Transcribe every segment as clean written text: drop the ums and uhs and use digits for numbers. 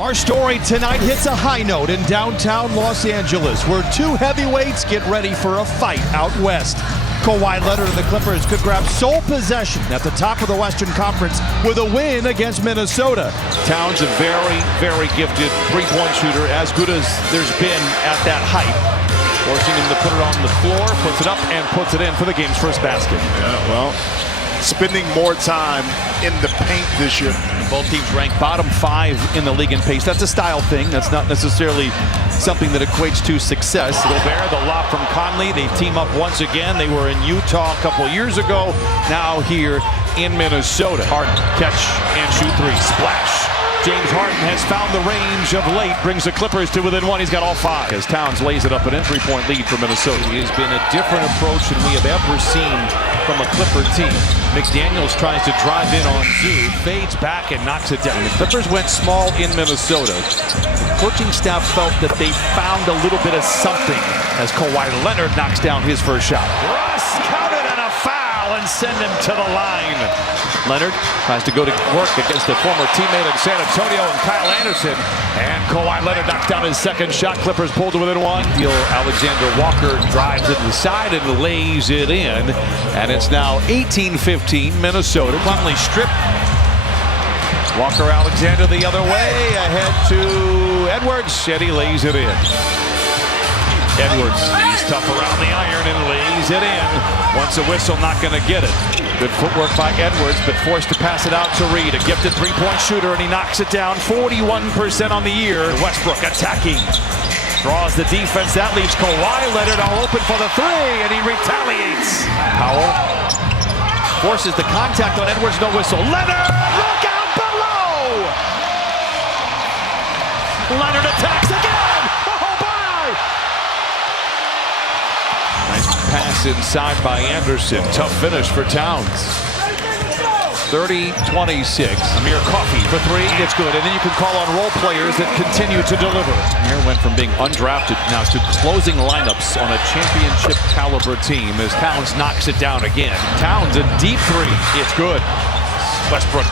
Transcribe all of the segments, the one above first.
Our story tonight hits a high note in downtown Los Angeles, where two heavyweights get ready for a fight out west. Kawhi Leonard and the Clippers could grab sole possession at the top of the Western Conference with a win against Minnesota. Towns, a very, very gifted three-point shooter, as good as there's been at that height. Forcing him to put it on the floor, puts it up, and puts it in for the game's first basket. Yeah, well, spending more time in the paint this year. Both teams ranked bottom 5 in the league in pace. That's a style thing. That's not necessarily something that equates to success. Gobert, the lob from Conley. They team up once again. They were in Utah a couple years ago. Now here in Minnesota. Harden, catch and shoot three. Splash. James Harden has found the range of late, brings the Clippers to within one. He's got all 5. As Towns lays it up, an entry-point lead for Minnesota. It has been a different approach than we have ever seen from a Clipper team. McDaniels tries to drive in on Zoo, fades back and knocks it down. The Clippers went small in Minnesota. The coaching staff felt that they found a little bit of something as Kawhi Leonard knocks down his first shot. Russ counted and a foul and send him to the line. Leonard tries to go to work against a former teammate in San Antonio and Kyle Anderson. And Kawhi Leonard knocks down his second shot. Clippers pulled to within one. Alexander Walker drives it to the side and lays it in. And it's now 18-15 Minnesota. Conley stripped. Walker Alexander the other way. Ahead to Edwards. And he lays it in. Edwards, he's tough around the iron and lays it in. Once a whistle, not going to get it. Good footwork by Edwards, but forced to pass it out to Reed. A gifted three-point shooter, and he knocks it down. 41% on the year. Westbrook attacking. Draws the defense. That leaves Kawhi Leonard all open for the three, and he retaliates. Powell forces the contact on Edwards. No whistle. Leonard, look out below! Leonard attacks again! Oh, bye! Nice pass inside by Anderson. Tough finish for Towns. 30-26. Amir Coffey for three. It's good. And then you can call on role players that continue to deliver. Amir went from being undrafted now to closing lineups on a championship caliber team as Towns knocks it down again. Towns, a deep three. It's good. Westbrook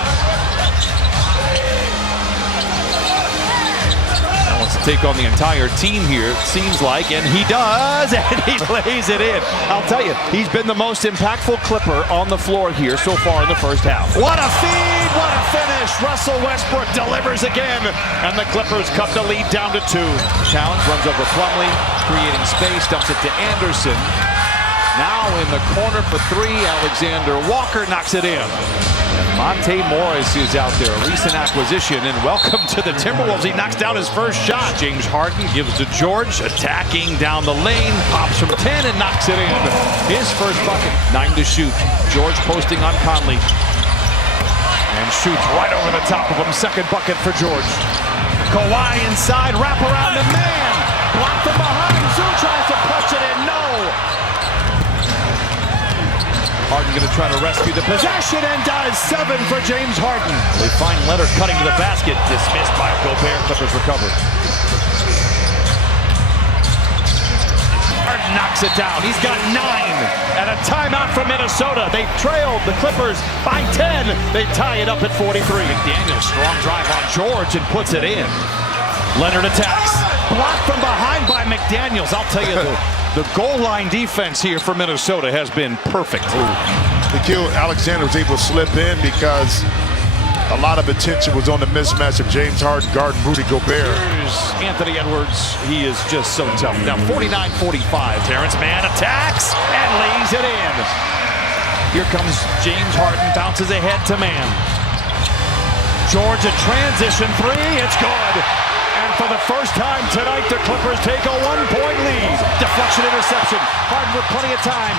wants to take on the entire team here, it seems like, and he does, and he lays it in. I'll tell you, he's been the most impactful Clipper on the floor here so far in the first half. What a feed, what a finish. Russell Westbrook delivers again, and the Clippers cut the lead down to 2. Towns runs over Plumlee, creating space, dumps it to Anderson. Now in the corner for 3, Alexander Walker knocks it in. And Monte Morris is out there, a recent acquisition, and welcome to the Timberwolves. He knocks down his first shot. James Harden gives to George, attacking down the lane, pops from 10 and knocks it in. His first bucket. 9 to shoot. George posting on Conley. And shoots right over the top of him. Second bucket for George. Kawhi inside, wrap around the man. Blocked from behind. Zoo tries to punch it in. No. Harden going to try to rescue the possession and does. 7 for James Harden. They find Leonard cutting to the basket. Dismissed by Gobert. Clippers recover. Harden knocks it down. He's got 9. And a timeout from Minnesota. They trailed the Clippers by 10. They tie it up at 43. McDaniels, strong drive on George and puts it in. Leonard attacks. Blocked from behind by McDaniels. I'll tell you, the goal line defense here for Minnesota has been perfect. Nikhil Alexander was able to slip in because a lot of attention was on the mismatch of James Harden guarding Rudy Gobert. Here's Anthony Edwards. He is just so tough. Now 49-45. Terrence Mann attacks and lays it in. Here comes James Harden. Bounces ahead to Mann. George, a transition three. It's good. And for the first time tonight, the Clippers take a 1-point lead. Deflection interception. Harden with plenty of time.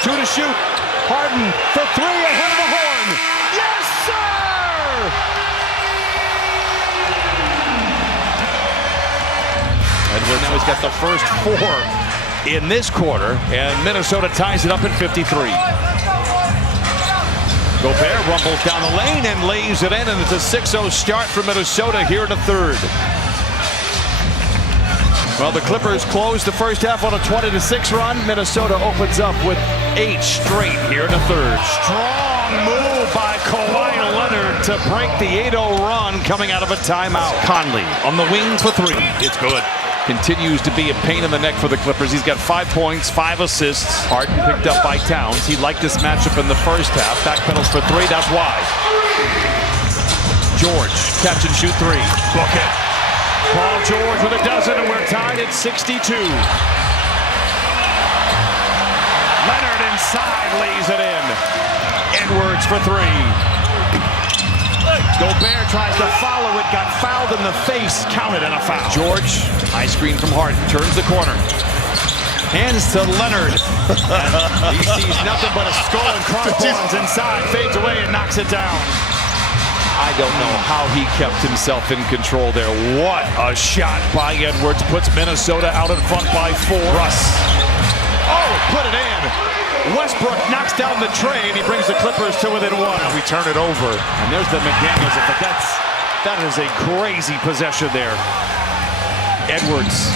2 to shoot. Harden for 3 ahead of the horn. Yes, sir! Edwards now he's got the first 4 in this quarter, and Minnesota ties it up at 53. Gobert rumbles down the lane and lays it in, and it's a 6-0 start for Minnesota here in the third. Well, the Clippers close the first half on a 20-6 run. Minnesota opens up with 8 straight here in the third. Strong Strong move by Kawhi Leonard to break the 8-0 run coming out of a timeout. Conley on the wing for three. It's good. Continues to be a pain in the neck for the Clippers. He's got 5 points, 5 assists. Harden picked up by Towns. He liked this matchup in the first half. Backpedals for three. That's why. George, catch and shoot three. Book it. Paul George with a dozen, and we're tied at 62. Leonard inside lays it in. Edwards for three. Gobert tries to follow it, got fouled in the face, counted and a foul. George, high screen from Harden, turns the corner. Hands to Leonard. He sees nothing but a skull and crossbones inside, fades away and knocks it down. I don't know how he kept himself in control there. What a shot by Edwards. Puts Minnesota out in front by 4. Russ. Oh, put it in. Westbrook knocks down the tray, and he brings the Clippers to within 1. We turn it over. And there's the McDaniels. But that is a crazy possession there. Edwards.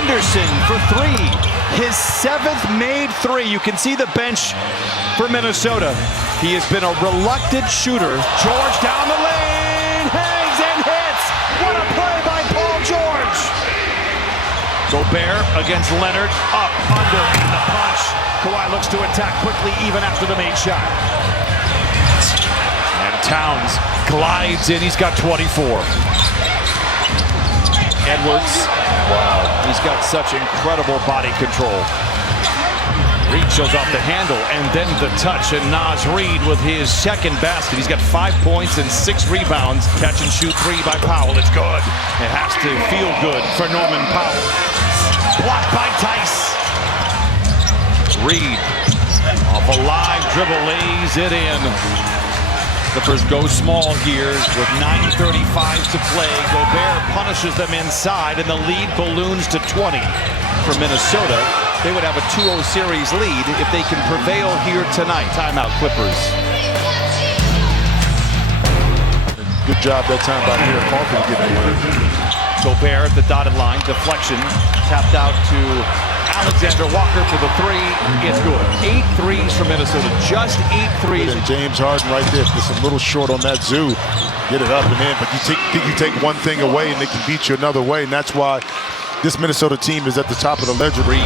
Anderson for three. His 7th made 3. You can see the bench for Minnesota. He has been a reluctant shooter. George down the lane, hangs and hits. What a play by Paul George. Gobert against Leonard, up, under, and the punch. Kawhi looks to attack quickly even after the made shot. And Towns glides in, he's got 24. Edwards, wow, he's got such incredible body control. Reaches off the handle, and then the touch, and Naz Reid with his 2nd basket. He's got 5 points and 6 rebounds. Catch and shoot 3 by Powell. It's good. It has to feel good for Norman Powell. Blocked by Tice. Reid off a live dribble, lays it in. Clippers go small here with 9:35 to play. Gobert punishes them inside, and the lead balloons to 20 for Minnesota. They would have a 2-0 series lead if they can prevail here tonight. Timeout, Clippers. Good job that time by here. Parker to get it. Gobert at the dotted line, deflection, tapped out to Alexander Walker for the 3. It's good. 8 threes for Minnesota. Just 8 threes. And James Harden right there, just a little short on that zoo. Get it up and in, but you take one thing away and they can beat you another way, and that's why this Minnesota team is at the top of the ledger. Reid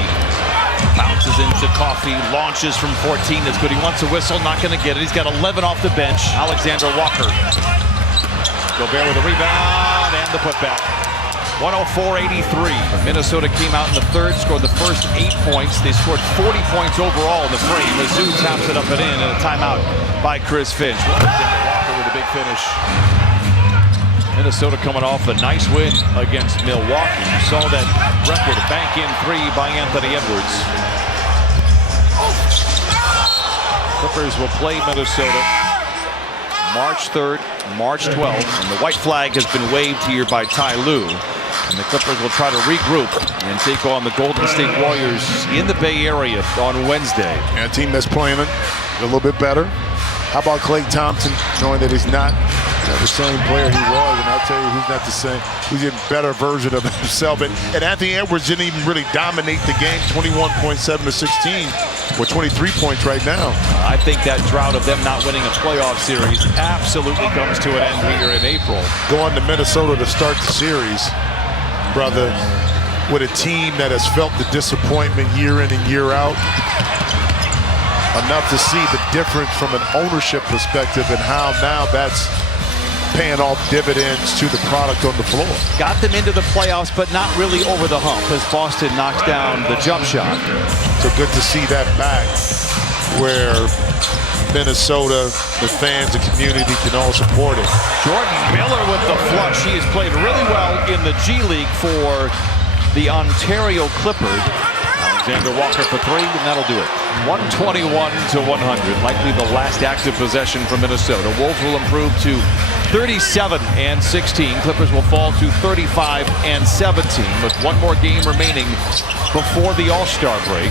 bounces into Coffey, launches from 14. That's good. He wants a whistle, not going to get it. He's got 11 off the bench. Alexander Walker. Gobert with a rebound and the putback. 104-83. Minnesota came out in the 3rd, scored the first 8 points. They scored 40 points overall in the frame. Mizzou taps it up and in, and a timeout by Chris Finch. Alexander Walker with a big finish. Minnesota coming off a nice win against Milwaukee. You saw that record, a bank-in 3 by Anthony Edwards. Clippers will play Minnesota March 3rd, March 12th, and the white flag has been waved here by Ty Lue. And the Clippers will try to regroup and take on the Golden State Warriors in the Bay Area on Wednesday. And a team that's playing a little bit better. How about Klay Thompson, knowing that he's not the same player he was, and I'll tell you who's not the same, who's a better version of himself. And Anthony Edwards didn't even really dominate the game, 21.7 to 16, with 23 points right now. I think that drought of them not winning a playoff series absolutely comes to an end here in April. Going to Minnesota to start the series, brother, with a team that has felt the disappointment year in and year out. Enough to see the difference from an ownership perspective and how now that's paying off dividends to the product on the floor. Got them into the playoffs, but not really over the hump as Boston knocks down the jump shot. So good to see that back where Minnesota, the fans, the community can all support it. Jordan Miller with the flush. He has played really well in the G League for the Ontario Clippers. Alexander Walker for 3, and that'll do it. 121 to 100, likely the last active possession for Minnesota. Wolves will improve to 37 and 16. Clippers will fall to 35 and 17 with one more game remaining before the All-Star break.